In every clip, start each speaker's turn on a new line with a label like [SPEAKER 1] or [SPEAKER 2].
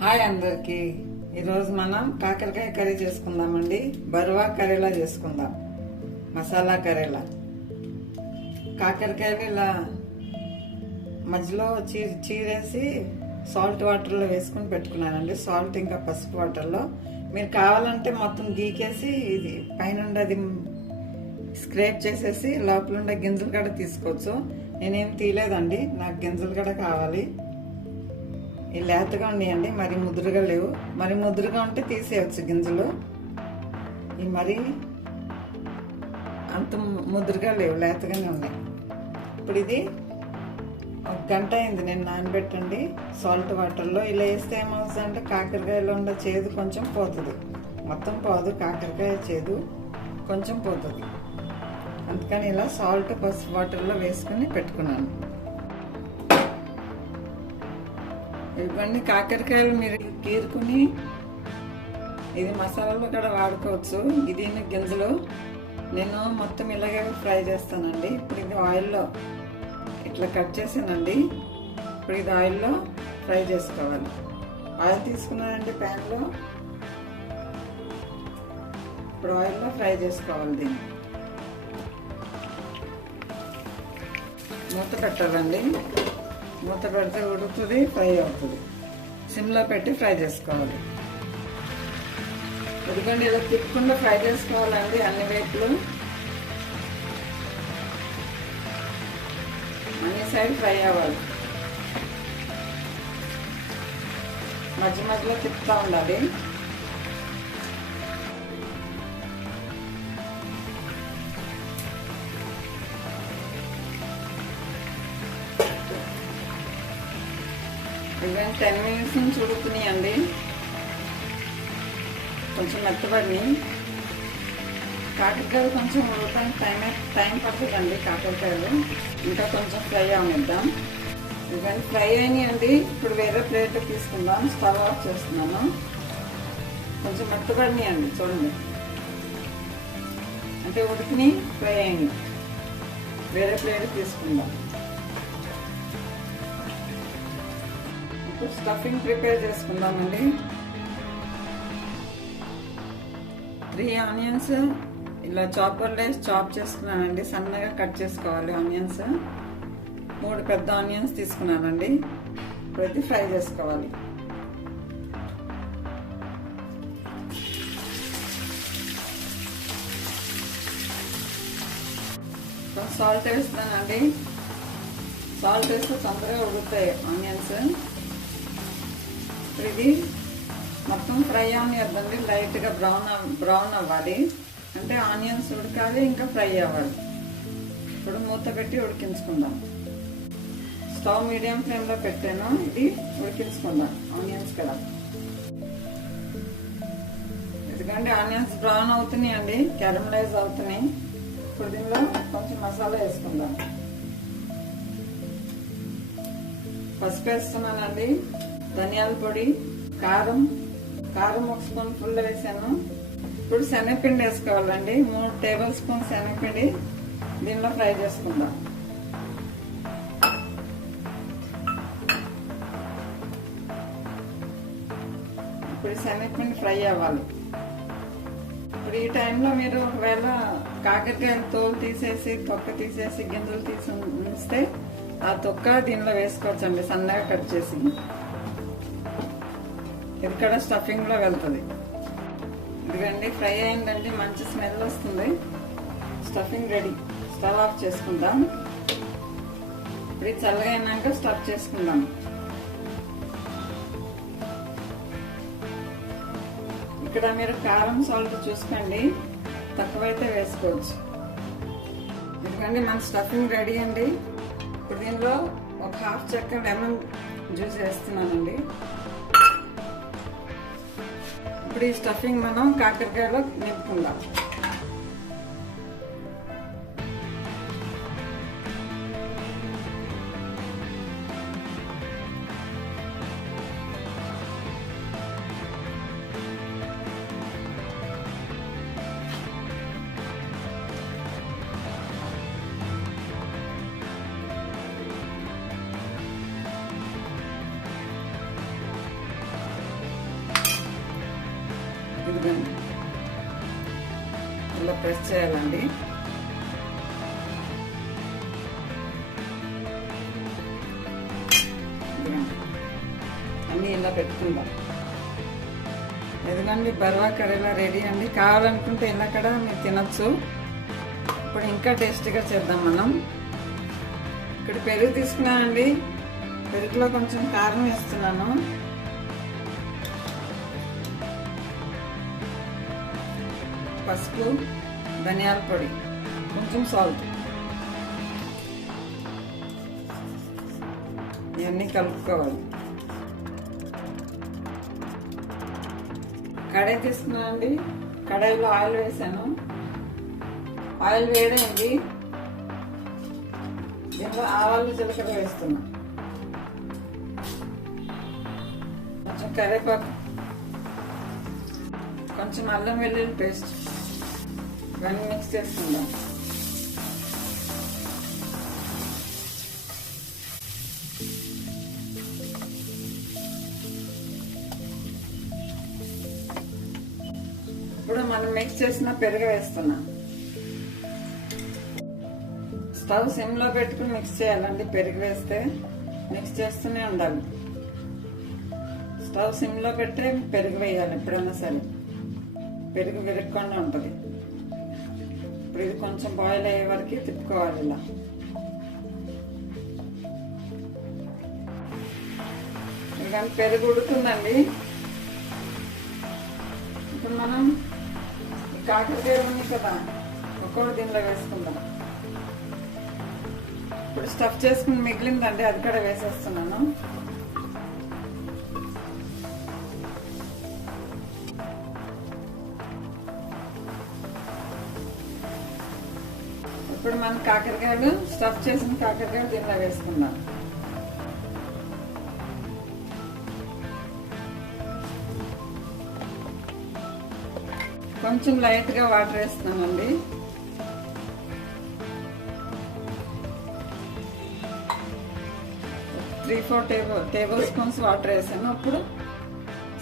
[SPEAKER 1] Hi అందరికి. ఈరోజు మనం కాకరకాయ కర్రీ చేసుకుందామండి. బరువా కర్రీలా చేసుకుందాం. మసాలా కర్రీలా. కాకరకాయలు ఇలా మధ్యలో చీ చీరేసి సాల్ట్ వాటర్లో వేసుకుని పెట్టుకున్నానండి. సాల్ట్ ఇంకా పసుపు వాటర్లో. మీరు కావాలంటే మొత్తం గీకేసి ఇది పైన అది స్క్రేప్ చేసేసి లోపల ఉండే గింజలు కూడా తీసుకోవచ్చు. నేనేం తీయలేదండి. నాకు గింజలు కూడా కావాలి. లేతగా ఉన్నాయండి మరి ముదురుగా లేవు. మరి ముదురుగా ఉంటే తీసేయచ్చు గింజలు. ఈ మరి అంత ముదురుగా లేవు లేతగానే ఉన్నాయి. ఇప్పుడు ఇది ఒక గంట అయింది నేను నానబెట్టండి. సాల్ట్ వాటర్లో ఇలా వేస్తే ఏమవుతుంది అంటే కాకరకాయలో ఉండే చేదు కొంచెం పోతుంది. మొత్తం పోదు కాకరకాయ చేదు కొంచెం పోతుంది. అందుకని ఇలా సాల్ట్ పసుపు వాటర్లో వేసుకుని పెట్టుకున్నాను. ఇవన్నీ కాకరకాయలు మీరు కీరుకుని ఇది మసాలాలో కూడా వాడుకోవచ్చు. ఇది గింజలు. నేను మొత్తం ఇలాగే ఫ్రై చేస్తానండి. ఇప్పుడు ఇది ఆయిల్లో ఇట్లా కట్ చేసానండి ఇప్పుడు ఇది ఆయిల్లో ఫ్రై చేసుకోవాలి. ఆయిల్ తీసుకున్నానండి ప్యాన్లో. ఇప్పుడు ఆయిల్లో ఫ్రై చేసుకోవాలి దీన్ని. మూత పెట్టాలండి. మూత పెడితే ఉడుకుతుంది ఫ్రై అవుతుంది. సిమ్లో పెట్టి ఫ్రై చేసుకోవాలి. ఎందుకంటే ఇలా తిప్పకుండా ఫ్రై చేసుకోవాలండి అన్ని వైపులు. అన్ని సైడ్ ఫ్రై అవ్వాలి. మధ్య మధ్యలో తిప్పుతూ ఉండాలి. ఇవన్నీ టెన్ మినిట్స్ నుంచి ఉడుకుతున్నాయండి కొంచెం మెత్తబడి. కాకరకాయలు కొంచెం ఉడకడానికి టైం టైం పడుతుందండి కాకరకాయలు. ఇంకా కొంచెం ఫ్రై అవనిద్దాం ఇవన్నీ ఫ్రై అయినాయండి. ఇప్పుడు వేరే ప్లేట్ తీసుకుందాం. స్టవ్ ఆఫ్ చేస్తున్నాను. కొంచెం మెత్తబడినాయండి చూడండి. అంటే ఉడికినాయి ఫ్రై అయింది. వేరే ప్లేట్ తీసుకుందాం. ఇప్పుడు స్టఫింగ్ ప్రిపేర్ చేసుకుందామండి. త్రీ ఆనియన్స్ ఇలా చాపర్ లేసి చాప్ చేసుకున్నానండి. సన్నగా కట్ చేసుకోవాలి ఆనియన్స్. మూడు పెద్ద ఆనియన్స్ తీసుకున్నానండి. ప్రతి ఫ్రై చేసుకోవాలి. సాల్ట్ వేస్తున్నానండి. సాల్ట్ వేస్తే తొందరగా ఉడుకుతాయి ఆనియన్స్. ఇది మొత్తం ఫ్రై అవనివ్వద్దండి లైట్గా బ్రౌన్ బ్రౌన్ అవ్వాలి. అంటే ఆనియన్స్ ఉడకాలి ఇంకా ఫ్రై అవ్వాలి. ఇప్పుడు మూత పెట్టి ఉడికించుకుందాం. స్టవ్ మీడియం ఫ్లేమ్లో పెట్టాను ఇది ఉడికించుకుందాం ఆనియన్స్ కదా. ఎందుకంటే ఆనియన్స్ బ్రౌన్ అవుతున్నాయి అండి క్యారమలైజ్ అవుతున్నాయి. ఇప్పుడు దీనిలో కొంచెం మసాలా వేసుకుందాం. పసుపు వేస్తున్నానండి. ధనియాల పొడి కారం కారం ఒక స్పూన్ ఫుల్ వేసాను. ఇప్పుడు శనగపిండి వేసుకోవాలండి. మూడు టేబుల్ స్పూన్ శనగపిండి దీనిలో ఫ్రై చేసుకుందాం. ఇప్పుడు శనగపిండి ఫ్రై అవ్వాలి. ఇప్పుడు ఈ టైంలో మీరు ఒకవేళ కాకరకాయలు తోలు తీసేసి తొక్క తీసేసి గింజలు తీసి ఉంచితే ఆ తొక్క దీనిలో వేసుకోవచ్చండి. సన్నగా కట్ చేసి. ఇది కూడా స్టఫింగ్ వెళ్తుంది. ఇదిగండి ఫ్రై అయిందండి మంచి స్మెల్ వస్తుంది. స్టఫింగ్ రెడీ స్టవ్ ఆఫ్ చేసుకుందాం. ఇప్పుడు చల్లగా అయినాక స్టఫ్ చేసుకుందాం. ఇక్కడ మీరు కారం సాల్ట్ చూసుకోండి. తక్కువైతే వేసుకోవచ్చు. ఎందుకంటే మన స్టఫింగ్ రెడీ అండి. ఇప్పుడు దీనిలో ఒక హాఫ్ చెక్క లెమన్ జ్యూస్ వేస్తున్నానండి. ఇప్పుడు ఈ స్టఫింగ్ మనం కాకరకాయలో నింపుకుందాం. ఇదిగోండి ఇలా ప్రెస్ చేయాలండి. అన్నీ ఇలా పెట్టుకుందాం. ఎందుకండి బర్వా కర్రీలా రెడీ అండి. కావాలనుకుంటే ఇలా కూడా మీరు తినచ్చు. ఇప్పుడు ఇంకా టేస్టీగా చేద్దాం మనం. ఇక్కడ పెరుగు తీసుకున్నానండి. పెరుగులో కొంచెం కారం వేస్తున్నాను. పసుపు ధనియాల పొడి కొంచెం సాల్ట్ ఇవన్నీ కలుపుకోవాలి. కడాయి తీసుకున్నానండి కడాయిలో ఆయిల్ వేసాను. ఆయిల్ వేడైంది. దీంట్లో ఆవాలు జీలకర్ర వేస్తున్నా. కొంచెం కరివేపాకు కొంచెం అల్లం వెల్లుల్లి పేస్ట్. ఇవన్నీ మిక్స్ చేసుకుందాం ఇప్పుడు మనం మిక్స్ చేసిన పెరుగు వేస్తున్నాం. స్టవ్ సిమ్లో పెట్టుకుని మిక్స్ చేయాలండి పెరుగు వేస్తే. మిక్స్ చేస్తూనే ఉండాలి. స్టవ్ సిమ్లో పెట్టే పెరుగు వేయాలి ఎప్పుడైనా సరే. పెరుగు విరగకుండా ఉంటుంది. ఇప్పుడు ఇది కొంచెం బాయిల్ అయ్యే వరకు తిప్పుకోవాలి ఇలా. ఇంకా పెరుగు ఉడుతుందండి. ఇప్పుడు మనం కాకరకాయ ఉంది కదా ఒక్కొక్క దీనిలో వేసుకుందాం. ఇప్పుడు స్టఫ్ చేసుకుని మిగిలిందండి అది కూడా వేసేస్తున్నాను. ఇప్పుడు మనం కాకరకాయలు స్టఫ్ చేసిన కాకరకాయలు దీనిలో వేసుకుందాం. కొంచెం లైట్గా వాటర్ వేస్తున్నానండి three four table tablespoons water వేసాను. అప్పుడు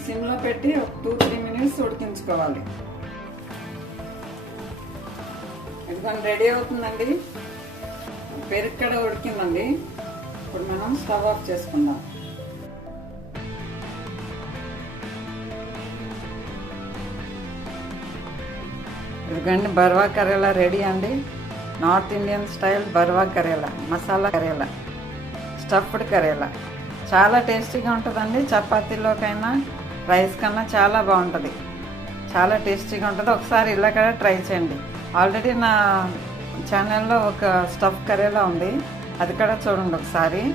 [SPEAKER 1] సిమ్లో పెట్టి ఒక టూ త్రీ మినిట్స్ ఉడికించుకోవాలి. ఇదిగోండి రెడీ అవుతుందండి. పెరుక్కడ ఉడికిందండి. ఇప్పుడు మనం స్టవ్ ఆఫ్ చేసుకుందాం. ఇదిగండి బర్వా కరేలా రెడీ అండి. North Indian style bharwa karela masala karela stuffed karela. చాలా టేస్టీగా ఉంటుందండి. చపాతీలోకైనా రైస్ కన్నా చాలా బాగుంటుంది. చాలా టేస్టీగా ఉంటుంది. ఒకసారి ఇలా కూడా ట్రై చేయండి. ఆల్రెడీ నా ఛానల్లో ఒక స్టఫ్ కరేలా ఉంది. అది కూడా చూడండి ఒకసారి.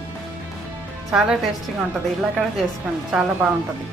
[SPEAKER 1] చాలా టేస్టీగా ఉంటుంది. ఇలా కూడా చేసుకోండి. చాలా బాగుంటుంది.